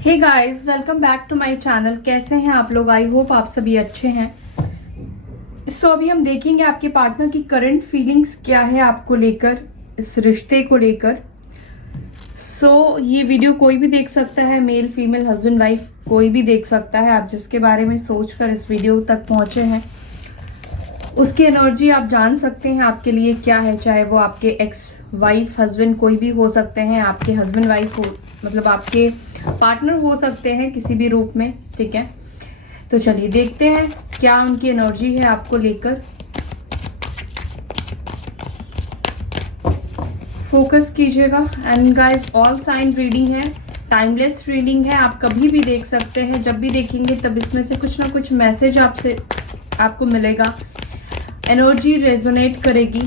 Hey guys, welcome back to my channel. कैसे हैं आप लोग? आई होप आप सभी अच्छे हैं। अभी हम देखेंगे आपके पार्टनर की करंट फीलिंग्स क्या है आपको लेकर, इस रिश्ते को लेकर। ये वीडियो कोई भी देख सकता है, मेल फीमेल हस्बैंड वाइफ कोई भी देख सकता है। आप जिसके बारे में सोचकर इस वीडियो तक पहुंचे हैं उसकी एनर्जी आप जान सकते हैं आपके लिए क्या है। चाहे वो आपके एक्स वाइफ हस्बैंड कोई भी हो सकते हैं, आपके हस्बैंड वाइफ हो, मतलब आपके पार्टनर हो सकते हैं किसी भी रूप में। ठीक है, तो चलिए देखते हैं क्या उनकी एनर्जी है आपको लेकर। फोकस कीजिएगा। And guys, all sign reading है, टाइमलेस रीडिंग है। आप कभी भी देख सकते हैं, जब भी देखेंगे तब इसमें से कुछ ना कुछ मैसेज आपको मिलेगा। एनर्जी रेजोनेट करेगी।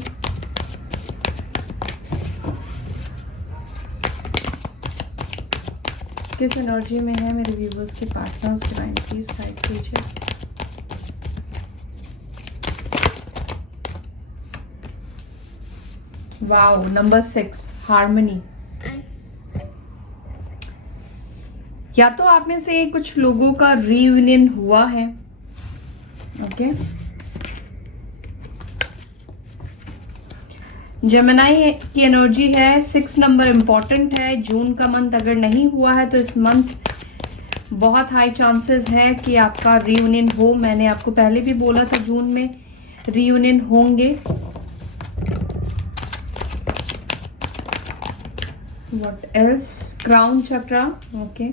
किस एनर्जी में है मेरे व्यूवर्स के पार्टनर्स? डिवाइन प्लीज गाइड कीजिए। Wow, number 6, harmony. या तो आप में से कुछ लोगों का रीयूनियन हुआ है। ओके, जेमिनी की एनर्जी है। 6 नंबर इंपॉर्टेंट है। जून का मंथ अगर नहीं हुआ है तो इस मंथ बहुत हाई चांसेस है कि आपका रीयूनियन हो। मैंने आपको पहले भी बोला था जून में रीयूनियन होंगे। What else? Crown chakra. Okay,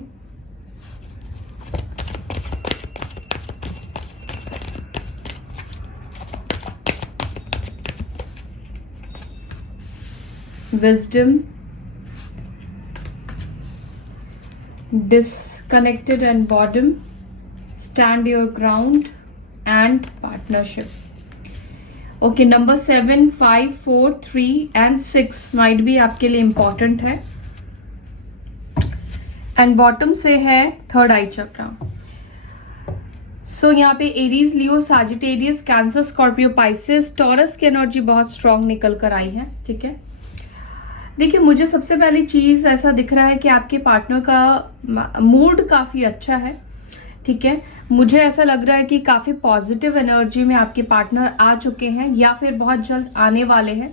wisdom, disconnected and boredom, stand your ground and partnership. Okay, number 7, 5, 4, 3 and 6 might be आपके लिए important है। एंड बॉटम से है थर्ड आई चक्रा। यहाँ पे Aries, Leo, Sagittarius, cancer, Scorpio, Pisces, Taurus की energy बहुत strong निकल कर आई है। ठीक है, देखिए मुझे सबसे पहली चीज ऐसा दिख रहा है कि आपके पार्टनर का मूड काफी अच्छा है। ठीक है, मुझे ऐसा लग रहा है कि काफी पॉजिटिव एनर्जी में आपके पार्टनर आ चुके हैं या फिर बहुत जल्द आने वाले हैं।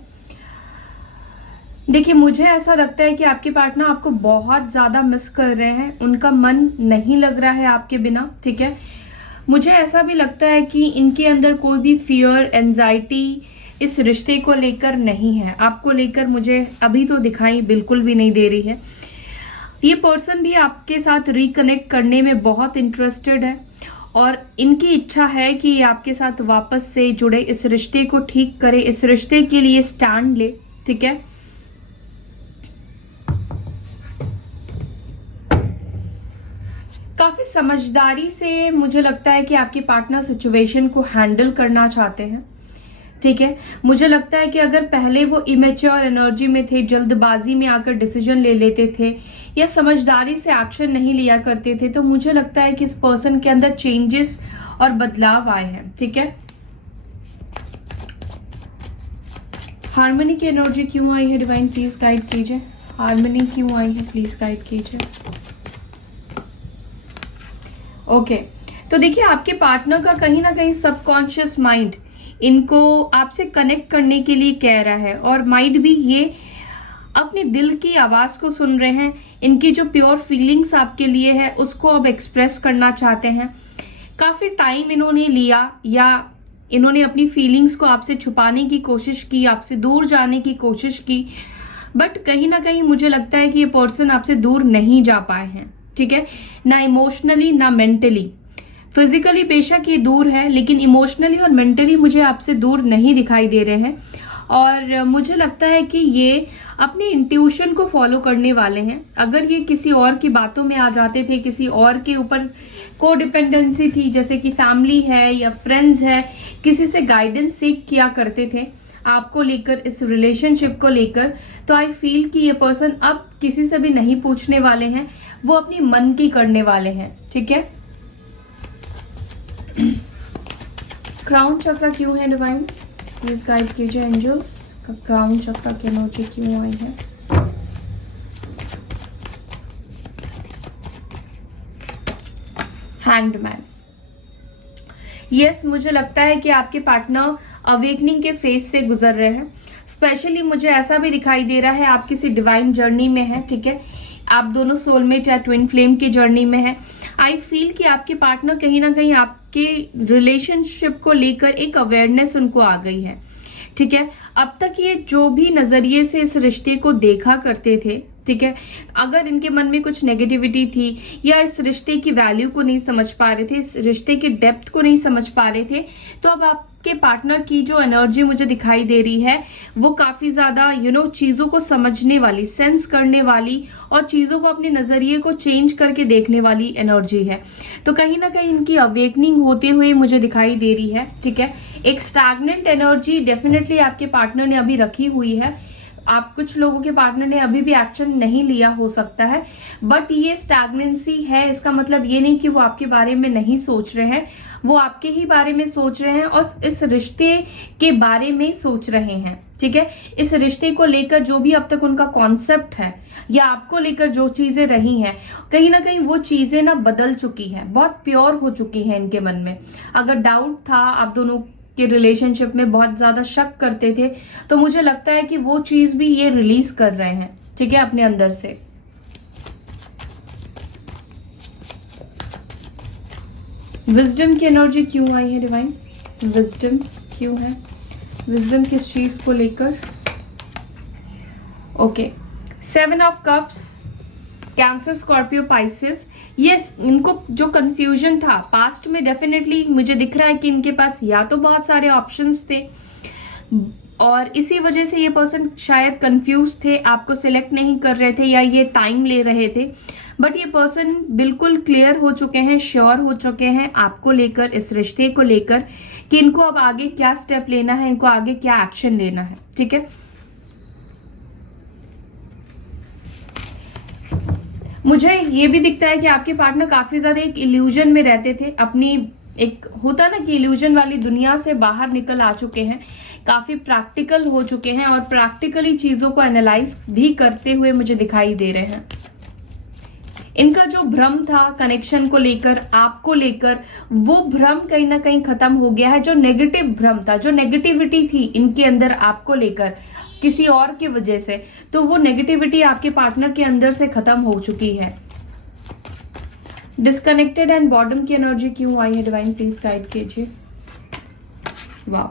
देखिए मुझे ऐसा लगता है कि आपके पार्टनर आपको बहुत ज्यादा मिस कर रहे हैं, उनका मन नहीं लग रहा है आपके बिना। ठीक है, मुझे ऐसा भी लगता है कि इनके अंदर कोई भी फियर, एंजाइटी इस रिश्ते को लेकर नहीं है। आपको लेकर मुझे अभी तो दिखाई बिल्कुल भी नहीं दे रही है। ये पर्सन भी आपके साथ रिकनेक्ट करने में बहुत इंटरेस्टेड है और इनकी इच्छा है कि ये आपके साथ वापस से जुड़े, इस रिश्ते को ठीक करे, इस रिश्ते के लिए स्टैंड ले। ठीक है, काफी समझदारी से मुझे लगता है कि आपके पार्टनर सिचुएशन को हैंडल करना चाहते हैं। ठीक है, मुझे लगता है कि अगर पहले वो इमेच्योर एनर्जी में थे, जल्दबाजी में आकर डिसीजन ले लेते थे या समझदारी से एक्शन नहीं लिया करते थे, तो मुझे लगता है कि इस पर्सन के अंदर चेंजेस और बदलाव आए हैं। ठीक है, हार्मनी की एनर्जी क्यों आई है? डिवाइन प्लीज गाइड कीजिए। हार्मनी क्यों आई है? प्लीज गाइड कीजिए। ओके, तो देखिए आपके पार्टनर का कहीं ना कहीं सबकॉन्शियस माइंड इनको आपसे कनेक्ट करने के लिए कह रहा है और माइंड भी ये अपने दिल की आवाज को सुन रहे हैं। इनकी जो प्योर फीलिंग्स आपके लिए है उसको अब एक्सप्रेस करना चाहते हैं। काफी टाइम इन्होंने लिया या इन्होंने अपनी फीलिंग्स को आपसे छुपाने की कोशिश की, आपसे दूर जाने की कोशिश की, बट कहीं ना कहीं मुझे लगता है कि ये पर्सन आपसे दूर नहीं जा पाए हैं। ठीक है, ना इमोशनली ना मेंटली। फिजिकली बेशक ये दूर है लेकिन इमोशनली और मेंटली मुझे आपसे दूर नहीं दिखाई दे रहे हैं। और मुझे लगता है कि ये अपने इंट्यूशन को फॉलो करने वाले हैं। अगर ये किसी और की बातों में आ जाते थे, किसी और के ऊपर को डिपेंडेंसी थी, जैसे कि फैमिली है या फ्रेंड्स है, किसी से गाइडेंस सीख किया करते थे आपको लेकर, इस रिलेशनशिप को लेकर, तो आई फील कि ये पर्सन अब किसी से भी नहीं पूछने वाले हैं, वो अपनी मन की करने वाले हैं। ठीक है, क्राउन चक्र क्यों है? डिवाइन प्लीज गाइड कीजिए। एंजल्स, क्राउन चक्र की एनर्जी क्यों आई है? Hanged man. यस, मुझे लगता है कि आपके पार्टनर अवेकनिंग के फेज से गुजर रहे हैं। स्पेशली मुझे ऐसा भी दिखाई दे रहा है आप किसी डिवाइन जर्नी में है, ठीक है। आप दोनों सोलमेट या ट्विन फ्लेम की जर्नी में है। आई फील कि आपके पार्टनर कहीं ना कहीं आपके रिलेशनशिप को लेकर एक अवेयरनेस उनको आ गई है, ठीक है। अब तक ये जो भी नजरिए से इस रिश्ते को देखा करते थे, ठीक है, अगर इनके मन में कुछ नेगेटिविटी थी या इस रिश्ते की वैल्यू को नहीं समझ पा रहे थे, इस रिश्ते की डेप्थ को नहीं समझ पा रहे थे, तो अब आपके पार्टनर की जो एनर्जी मुझे दिखाई दे रही है वो काफी ज्यादा चीजों को समझने वाली, सेंस करने वाली और चीजों को अपने नजरिए को चेंज करके देखने वाली एनर्जी है। तो कहीं ना कहीं इनकी अवेकनिंग होते हुए मुझे दिखाई दे रही है, ठीक है। एक स्टैग्नेंट एनर्जी डेफिनेटली आपके पार्टनर ने अभी रखी हुई है। आप कुछ लोगों के पार्टनर ने अभी भी एक्शन नहीं लिया हो सकता है, बट ये स्टैग्नेंसी है। इसका मतलब ये नहीं कि वो आपके बारे में नहीं सोच रहे हैं, वो आपके ही बारे में सोच रहे हैं और इस रिश्ते के बारे में सोच रहे हैं, ठीक है। इस रिश्ते को लेकर जो भी अब तक उनका कॉन्सेप्ट है या आपको लेकर जो चीजें रही हैं, कहीं ना कहीं वो चीजें ना बदल चुकी हैं, बहुत प्योर हो चुकी हैं इनके मन में। अगर डाउट था, आप दोनों के रिलेशनशिप में बहुत ज्यादा शक करते थे, तो मुझे लगता है कि वो चीज भी ये रिलीज कर रहे हैं, ठीक है, अपने अंदर से। विजडम की एनर्जी क्यों आई है डिवाइन? विजडम क्यों है? विजडम किस चीज को लेकर? Okay, 7 of cups, cancer, Scorpio, Pisces. Yes, इनको जो कंफ्यूजन था पास्ट में, डेफिनेटली मुझे दिख रहा है कि इनके पास या तो बहुत सारे ऑप्शंस थे और इसी वजह से ये पर्सन शायद कंफ्यूज थे, आपको सिलेक्ट नहीं कर रहे थे या ये टाइम ले रहे थे। बट ये पर्सन बिल्कुल क्लियर हो चुके हैं, श्योर हो चुके हैं आपको लेकर, इस रिश्ते को लेकर कि इनको अब आगे क्या स्टेप लेना है, इनको आगे क्या एक्शन लेना है, ठीक है। मुझे ये भी दिखता है कि आपके पार्टनर काफी ज्यादा एक इल्यूजन में रहते थे, अपनी एक होता ना कि इल्यूजन वाली दुनिया से बाहर निकल आ चुके हैं, काफी प्रैक्टिकल हो चुके हैं और प्रैक्टिकली चीजों को एनालाइज भी करते हुए मुझे दिखाई दे रहे हैं। इनका जो भ्रम था कनेक्शन को लेकर, आपको लेकर, वो भ्रम कहीं ना कहीं खत्म हो गया है। जो नेगेटिव भ्रम था, जो नेगेटिविटी थी इनके अंदर आपको लेकर किसी और की वजह से, तो वो नेगेटिविटी आपके पार्टनर के अंदर से खत्म हो चुकी है। डिस्कनेक्टेड एंड बॉर्डम की एनर्जी क्यों आई है डिवाइन? प्लीज गाइड कीजिए। वाह,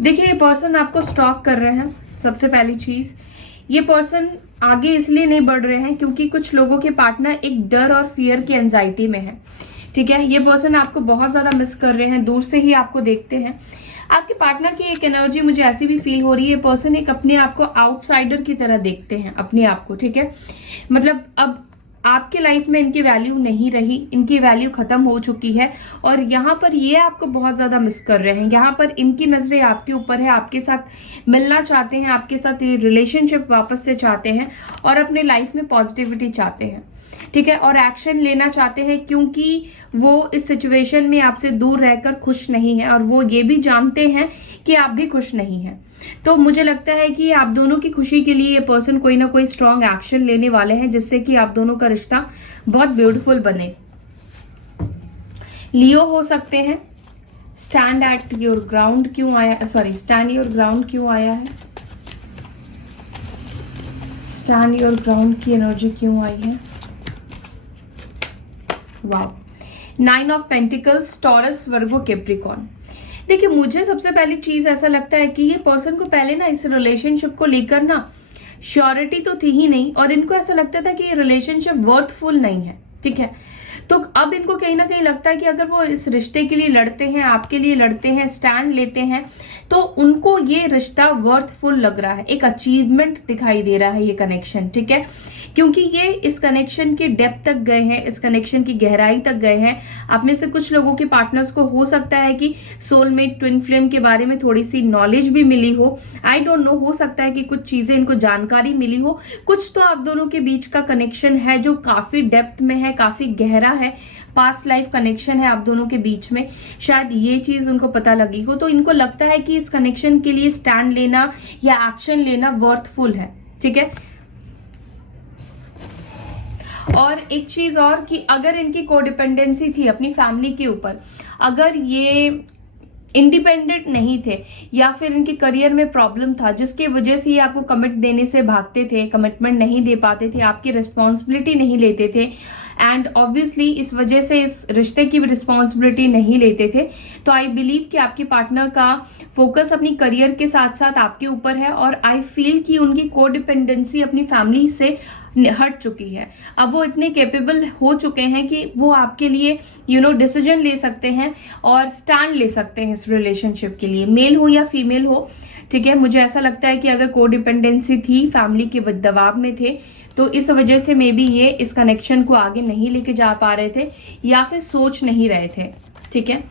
देखिए ये पर्सन आपको स्टॉक कर रहे हैं। सबसे पहली चीज, ये पर्सन आगे इसलिए नहीं बढ़ रहे हैं क्योंकि कुछ लोगों के पार्टनर एक डर और फियर की एंजाइटी में है, ठीक है। ये पर्सन आपको बहुत ज्यादा मिस कर रहे हैं, दूर से ही आपको देखते हैं। आपके पार्टनर की एक एनर्जी मुझे ऐसी भी फील हो रही है, पर्सन एक अपने आप को आउटसाइडर की तरह देखते हैं अपने आप को, ठीक है। मतलब अब आपके लाइफ में इनकी वैल्यू नहीं रही, इनकी वैल्यू खत्म हो चुकी है और यहाँ पर ये आपको बहुत ज्यादा मिस कर रहे हैं। यहाँ पर इनकी नजरें आपके ऊपर है, आपके साथ मिलना चाहते हैं, आपके साथ ये रिलेशनशिप वापस से चाहते हैं और अपने लाइफ में पॉजिटिविटी चाहते हैं, ठीक है, और एक्शन लेना चाहते हैं क्योंकि वो इस सिचुएशन में आपसे दूर रहकर खुश नहीं है और वो ये भी जानते हैं कि आप भी खुश नहीं हैं। तो मुझे लगता है कि आप दोनों की खुशी के लिए ये पर्सन कोई ना कोई स्ट्रॉन्ग एक्शन लेने वाले हैं जिससे कि आप दोनों का रिश्ता बहुत ब्यूटीफुल बने। लियो हो सकते हैं। स्टैंड एट योर ग्राउंड क्यों आया, सॉरी स्टैंड योर ग्राउंड क्यों आया है? स्टैंड योर ग्राउंड की एनर्जी क्यों आई है? वाह, 9 of pentacles, taurus, Virgo, Capricorn. देखिए मुझे सबसे पहली चीज ऐसा लगता है कि ये पर्सन को पहले ना इस रिलेशनशिप को लेकर ना श्योरिटी तो थी ही नहीं और इनको ऐसा लगता था कि ये रिलेशनशिप वर्थफुल नहीं है, ठीक है। तो अब इनको कहीं ना कहीं लगता है कि अगर वो इस रिश्ते के लिए लड़ते हैं, आपके लिए लड़ते हैं, स्टैंड लेते हैं, तो उनको ये रिश्ता वर्थफुल लग रहा है, एक अचीवमेंट दिखाई दे रहा है ये कनेक्शन, ठीक है। क्योंकि ये इस कनेक्शन के डेप्थ तक गए हैं, इस कनेक्शन की गहराई तक गए हैं। आप में से कुछ लोगों के पार्टनर्स को हो सकता है कि सोलमेट, ट्विन फ्लेम के बारे में थोड़ी सी नॉलेज भी मिली हो, आई डोंट नो, हो सकता है कि कुछ चीजें इनको जानकारी मिली हो। कुछ तो आप दोनों के बीच का कनेक्शन है जो काफी डेप्थ में है, काफी गहरा है, पास्ट लाइफ कनेक्शन है आप दोनों के बीच में, शायद ये चीज उनको पता लगी हो। तो इनको लगता है कि इस कनेक्शन के लिए स्टैंड लेना या एक्शन लेना वर्थफुल है, ठीक है। और एक चीज और कि अगर इनकी कोडिपेंडेंसी थी अपनी फैमिली के ऊपर, अगर ये इंडिपेंडेंट नहीं थे या फिर इनके करियर में प्रॉब्लम था जिसकी वजह से ये आपको कमिट देने से भागते थे, कमिटमेंट नहीं दे पाते थे, आपकी रिस्पॉन्सिबिलिटी नहीं लेते थे, एंड ऑब्वियसली इस वजह से इस रिश्ते की भी रिस्पॉन्सिबिलिटी नहीं लेते थे, तो आई बिलीव कि आपके पार्टनर का फोकस अपनी करियर के साथ साथ आपके ऊपर है। और आई फील कि उनकी कोडिपेंडेंसी अपनी फैमिली से हट चुकी है। अब वो इतने कैपेबल हो चुके हैं कि वो आपके लिए डिसीजन ले सकते हैं और स्टैंड ले सकते हैं इस रिलेशनशिप के लिए, मेल हो या फीमेल हो। ठीक है, मुझे ऐसा लगता है कि अगर कोडिपेंडेंसी थी, फैमिली के दबाव में थे, तो इस वजह से मे बी ये इस कनेक्शन को आगे नहीं लेके जा पा रहे थे या फिर सोच नहीं रहे थे। ठीक है,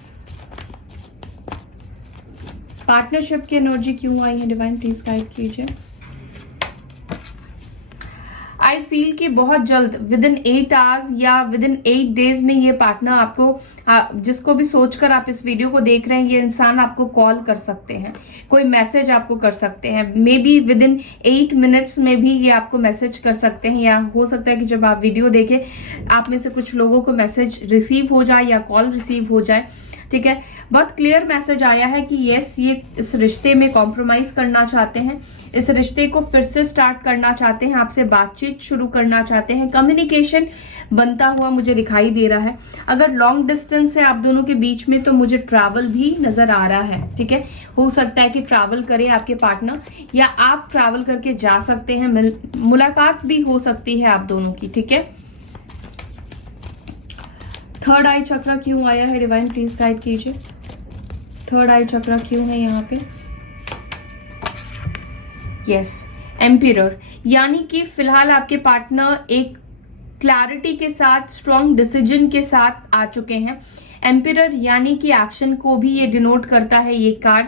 पार्टनरशिप की एनर्जी क्यों आई है डिवाइन, प्लीज गाइड कीजिए। आई फील कि बहुत जल्द विद इन 8 आवर्स या विद इन 8 डेज में ये पार्टनर आपको, जिसको भी सोचकर आप इस वीडियो को देख रहे हैं, ये इंसान आपको कॉल कर सकते हैं, कोई मैसेज आपको कर सकते हैं, may be with in 8 minutes में भी ये आपको मैसेज कर सकते हैं, या हो सकता है कि जब आप वीडियो देखें आप में से कुछ लोगों को मैसेज रिसीव हो जाए या कॉल रिसीव हो जाए। ठीक है, बहुत क्लियर मैसेज आया है कि यस, ये इस रिश्ते में कॉम्प्रोमाइज करना चाहते हैं, इस रिश्ते को फिर से स्टार्ट करना चाहते हैं, आपसे बातचीत शुरू करना चाहते हैं, कम्युनिकेशन बनता हुआ मुझे दिखाई दे रहा है। अगर लॉन्ग डिस्टेंस है आप दोनों के बीच में तो मुझे ट्रैवल भी नजर आ रहा है। ठीक है, हो सकता है कि ट्रैवल करे आपके पार्टनर या आप ट्रैवल करके जा सकते हैं, मुलाकात भी हो सकती है आप दोनों की। ठीक है, थर्ड आई चक्र क्यों आया है डिवाइन, प्लीज गाइड कीजिए। थर्ड आई चक्र क्यों है यहाँ पे? यस, एम्पिरर, यानी कि फिलहाल आपके पार्टनर एक क्लैरिटी के साथ, स्ट्रॉन्ग डिसीजन के साथ आ चुके हैं। एम्पिरर यानी कि एक्शन को भी ये डिनोट करता है, ये कार्ड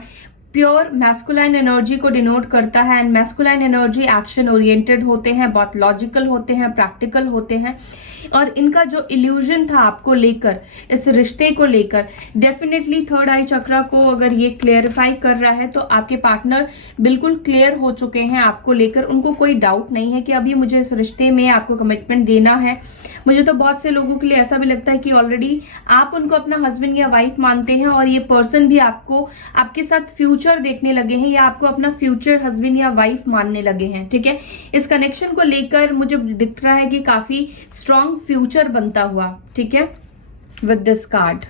प्योर मैस्कुलाइन एनर्जी को डिनोट करता है, and masculine energy action oriented होते हैं, बहुत लॉजिकल होते हैं, प्रैक्टिकल होते हैं, और इनका जो इल्यूजन था आपको लेकर, इस रिश्ते को लेकर, डेफिनेटली थर्ड आई चक्रा को अगर ये क्लियरिफाई कर रहा है तो आपके पार्टनर बिल्कुल क्लियर हो चुके हैं आपको लेकर। उनको कोई डाउट नहीं है कि अभी मुझे इस रिश्ते में आपको कमिटमेंट देना है। मुझे तो बहुत से लोगों के लिए ऐसा भी लगता है कि ऑलरेडी आप उनको अपना हस्बैंड या वाइफ मानते हैं और ये पर्सन भी आपको, आपके साथ फ्यूचर देखने लगे हैं या आपको अपना फ्यूचर हस्बैंड या वाइफ मानने लगे हैं। ठीक है, इस कनेक्शन को लेकर मुझे दिख रहा है कि काफी स्ट्रॉन्ग फ्यूचर बनता हुआ। ठीक है, विद दिस कार्ड,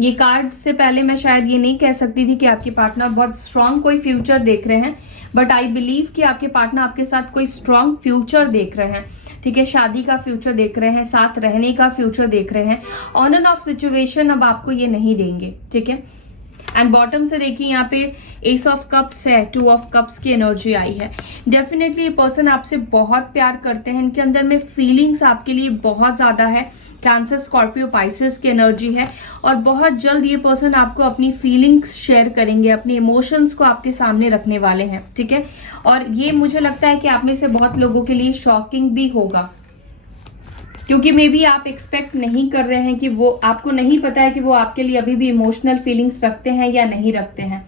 ये कार्ड से पहले मैं शायद ये नहीं कह सकती थी कि आपके पार्टनर बहुत स्ट्रॉन्ग कोई फ्यूचर देख रहे हैं, बट आई बिलीव कि आपके पार्टनर आपके साथ कोई स्ट्रॉन्ग फ्यूचर देख रहे हैं। ठीक है, शादी का फ्यूचर देख रहे हैं, साथ रहने का फ्यूचर देख रहे हैं। ऑन एंड ऑफ सिचुएशन अब आपको ये नहीं देंगे। ठीक है, एंड बॉटम से देखिए यहाँ पे एस ऑफ कप्स है, 2 ऑफ कप्स की एनर्जी आई है। डेफिनेटली ये पर्सन आपसे बहुत प्यार करते हैं, इनके अंदर में फीलिंग्स आपके लिए बहुत ज्यादा है। कैंसर, स्कॉर्पियो, पाइसेस की एनर्जी है, और बहुत जल्द ये पर्सन आपको अपनी फीलिंग्स शेयर करेंगे, अपने इमोशंस को आपके सामने रखने वाले हैं। ठीक है, और ये मुझे लगता है कि आप में से बहुत लोगों के लिए शॉकिंग भी होगा, क्योंकि मे बी आप एक्सपेक्ट नहीं कर रहे हैं कि वो, आपको नहीं पता है कि वो आपके लिए अभी भी इमोशनल फीलिंग्स रखते हैं या नहीं रखते हैं।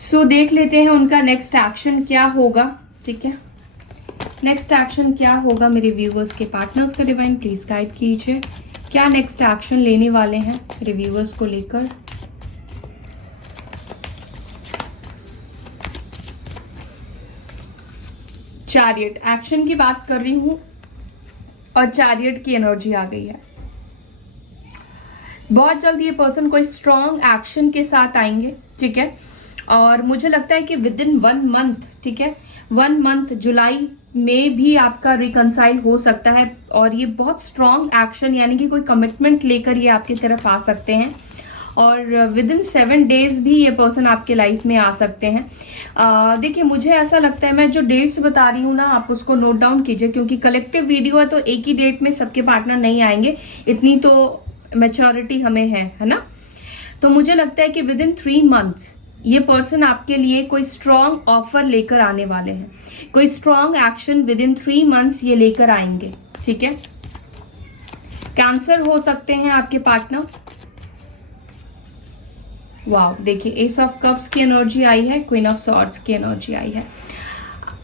सो देख लेते हैं उनका नेक्स्ट एक्शन क्या होगा। ठीक है, नेक्स्ट एक्शन क्या होगा मेरे व्यूवर्स के, पार्टनर्स का डिवाइन प्लीज गाइड कीजिए। क्या नेक्स्ट एक्शन लेने वाले हैं मेरे व्यूवर्स को लेकर? चैरियट, एक्शन की बात कर रही हूं और चैरियट की एनर्जी आ गई है। बहुत जल्द ये पर्सन कोई स्ट्रॉन्ग एक्शन के साथ आएंगे। ठीक है, और मुझे लगता है कि विद इन 1 मंथ, ठीक है, 1 मंथ जुलाई में भी आपका रिकंसाइल हो सकता है, और ये बहुत स्ट्रॉन्ग एक्शन यानी कि कोई कमिटमेंट लेकर ये आपकी तरफ आ सकते हैं, और विद इन 7 डेज भी ये पर्सन आपके लाइफ में आ सकते हैं। देखिए, मुझे ऐसा लगता है, मैं जो डेट्स बता रही हूँ ना, आप उसको नोट डाउन कीजिए, क्योंकि कलेक्टिव वीडियो है तो एक ही डेट में सबके पार्टनर नहीं आएंगे, इतनी तो मैच्योरिटी हमें है ना। तो मुझे लगता है कि विद इन 3 मंथ्स ये पर्सन आपके लिए कोई स्ट्रॉन्ग ऑफर लेकर आने वाले हैं, कोई strong action with in 3 months ये लेकर आएंगे। ठीक है, कैंसर हो सकते हैं आपके पार्टनर। वाओ, देखिए एस ऑफ कप्स की एनर्जी आई है, क्वीन ऑफ सॉर्ड्स की एनर्जी आई है।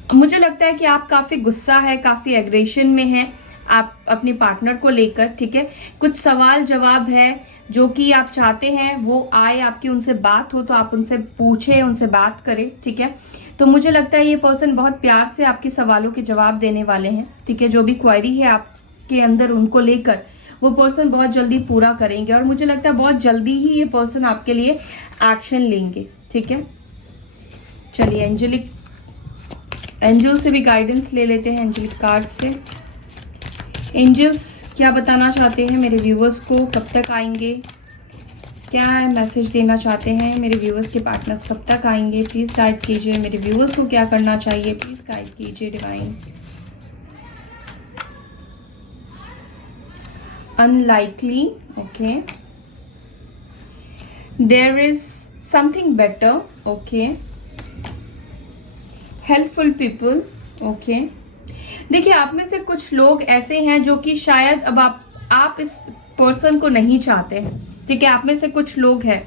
मुझे लगता है कि आप काफी गुस्सा है, काफी एग्रेशन में है आप अपने पार्टनर को लेकर, ठीक है। कुछ सवाल जवाब है जो कि आप चाहते हैं वो आए, आपकी उनसे बात हो तो आप उनसे पूछे, उनसे बात करें, ठीक है। तो मुझे लगता है ये पर्सन बहुत प्यार से आपके सवालों के जवाब देने वाले हैं, ठीक है। जो भी क्वेरी है आपके अंदर उनको लेकर वो पर्सन बहुत जल्दी पूरा करेंगे, और मुझे लगता है बहुत जल्दी ही ये पर्सन आपके लिए एक्शन लेंगे, ठीक है। चलिए एंजल से भी गाइडेंस ले लेते हैं, एंजलिक कार्ड से। एंजल्स क्या बताना चाहते हैं मेरे व्यूवर्स को, कब तक आएंगे, क्या मैसेज देना चाहते हैं मेरे व्यूवर्स के पार्टनर्स, कब तक आएंगे, प्लीज गाइड कीजिए। मेरे व्यूवर्स को क्या करना चाहिए, प्लीज गाइड कीजिए divine. Unlikely, okay, there is something better, okay, helpful people, okay. देखिए आप में से कुछ लोग ऐसे हैं जो कि शायद अब आप इस पर्सन को नहीं चाहते हैं, ठीक है। आप में से कुछ लोग हैं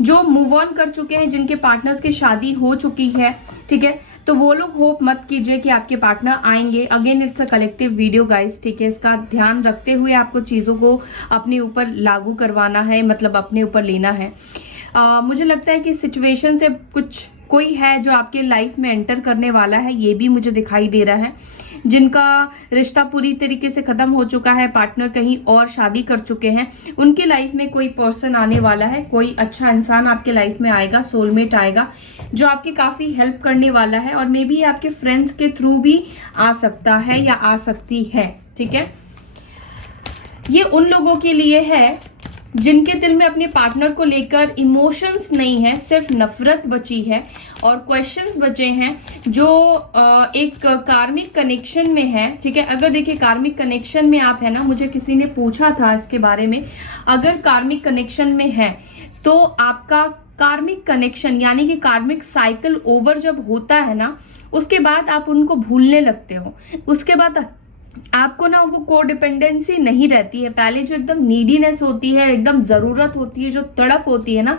जो मूव ऑन कर चुके हैं, जिनके पार्टनर्स की शादी हो चुकी है, ठीक है। तो वो लोग होप मत कीजिए कि आपके पार्टनर आएंगे। Again it's a collective video guys, ठीक है। इसका ध्यान रखते हुए आपको चीजों को अपने ऊपर लागू करवाना है, मतलब अपने ऊपर लेना है। मुझे लगता है कि सिचुएशन से कोई है जो आपके लाइफ में एंटर करने वाला है, ये भी मुझे दिखाई दे रहा है। जिनका रिश्ता पूरी तरीके से खत्म हो चुका है, पार्टनर कहीं और शादी कर चुके हैं, उनकी लाइफ में कोई पर्सन आने वाला है, कोई अच्छा इंसान आपके लाइफ में आएगा, सोलमेट आएगा जो आपकी काफी हेल्प करने वाला है, और मे बी आपके फ्रेंड्स के थ्रू भी आ सकता है या आ सकती है, ठीक है। ये उन लोगों के लिए है जिनके दिल में अपने पार्टनर को लेकर इमोशंस नहीं है, सिर्फ नफरत बची है और क्वेश्चंस बचे हैं, जो एक कार्मिक कनेक्शन में है, ठीक है। अगर देखिए कार्मिक कनेक्शन में आप है ना, मुझे किसी ने पूछा था इसके बारे में, अगर कार्मिक कनेक्शन में है तो आपका कार्मिक कनेक्शन यानी कि कार्मिक साइकिल ओवर जब होता है ना, उसके बाद आप उनको भूलने लगते हो, उसके बाद आपको ना वो कोडिपेंडेंसी नहीं रहती है। पहले जो एकदम नीडीनेस होती है, एकदम जरूरत होती है, जो तड़प होती है ना,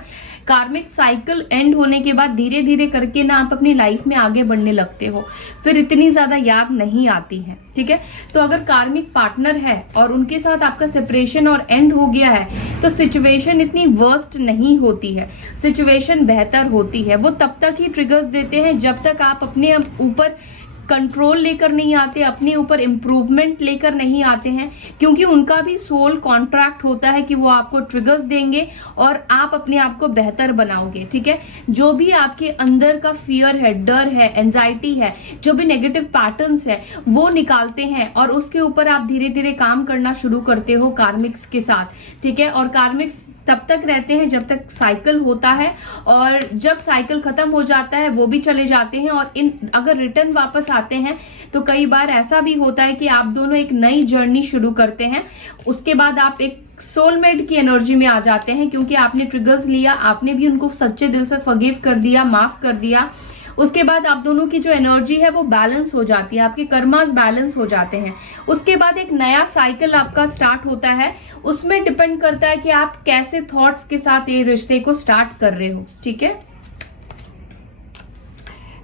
कार्मिक साइकिल एंड होने के बाद धीरे धीरे करके ना आप अपनी लाइफ में आगे बढ़ने लगते हो, फिर इतनी ज्यादा याद नहीं आती है, ठीक है। तो अगर कार्मिक पार्टनर है और उनके साथ आपका सेपरेशन और एंड हो गया है तो सिचुएशन इतनी वर्स्ट नहीं होती है, सिचुएशन बेहतर होती है। वो तब तक ही ट्रिगर्स देते हैं जब तक आप अपने ऊपर कंट्रोल लेकर नहीं आते, अपने ऊपर इम्प्रूवमेंट लेकर नहीं आते हैं, क्योंकि उनका भी सोल कॉन्ट्रैक्ट होता है कि वो आपको ट्रिगर्स देंगे और आप अपने आप को बेहतर बनाओगे, ठीक है। जो भी आपके अंदर का फियर है, डर है, एंजाइटी है, जो भी नेगेटिव पैटर्न्स है, वो निकालते हैं और उसके ऊपर आप धीरे धीरे काम करना शुरू करते हो कार्मिक्स के साथ, ठीक है। और कार्मिक्स तब तक रहते हैं जब तक साइकिल होता है, और जब साइकिल खत्म हो जाता है वो भी चले जाते हैं, और अगर रिटर्न वापस आते हैं तो कई बार ऐसा भी होता है कि आप दोनों एक नई जर्नी शुरू करते हैं। उसके बाद आप एक सोलमेट की एनर्जी में आ जाते हैं, क्योंकि आपने ट्रिगर्स लिया, आपने भी उनको सच्चे दिल से फॉरगिव कर दिया, माफ कर दिया। उसके बाद आप दोनों की जो एनर्जी है वो बैलेंस हो जाती है, आपके कर्मास बैलेंस हो जाते हैं। उसके बाद एक नया साइकिल आपका स्टार्ट होता है, उसमें डिपेंड करता है कि आप कैसे थॉट्स के साथ ये रिश्ते को स्टार्ट कर रहे हो, ठीक है।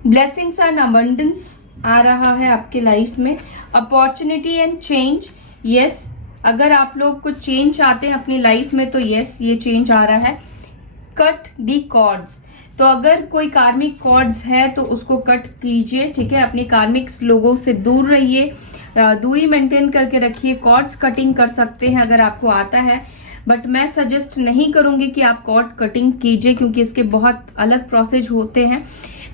ब्लेसिंग्स एंड अबंडेंस आ रहा है आपके लाइफ में, अपॉर्चुनिटी एंड चेंज, यस। अगर आप लोग कुछ चेंज चाहते हैं अपनी लाइफ में तो यस, ये चेंज आ रहा है। कट दी कॉर्ड्स, तो अगर कोई कार्मिक कॉर्ड्स है तो उसको कट कीजिए, ठीक है। अपने कार्मिक लोगों से दूर रहिए, दूरी मेंटेन करके रखिए। कॉर्ड्स कटिंग कर सकते हैं अगर आपको आता है, बट मैं सजेस्ट नहीं करूंगी कि आप कॉर्ड कटिंग कीजिए, क्योंकि इसके बहुत अलग प्रोसेस होते हैं।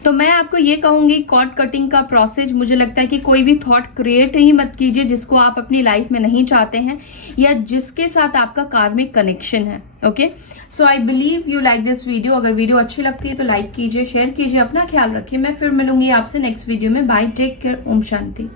तो मैं आपको ये कहूंगी, कॉर्ड कटिंग का प्रोसेस, मुझे लगता है कि कोई भी थॉट क्रिएट ही मत कीजिए जिसको आप अपनी लाइफ में नहीं चाहते हैं या जिसके साथ आपका कार्मिक कनेक्शन है, okay. So I believe you like this video. अगर वीडियो अच्छी लगती है तो लाइक कीजिए, शेयर कीजिए, अपना ख्याल रखिए। मैं फिर मिलूंगी आपसे नेक्स्ट वीडियो में। Bye, take care, Om Shanti.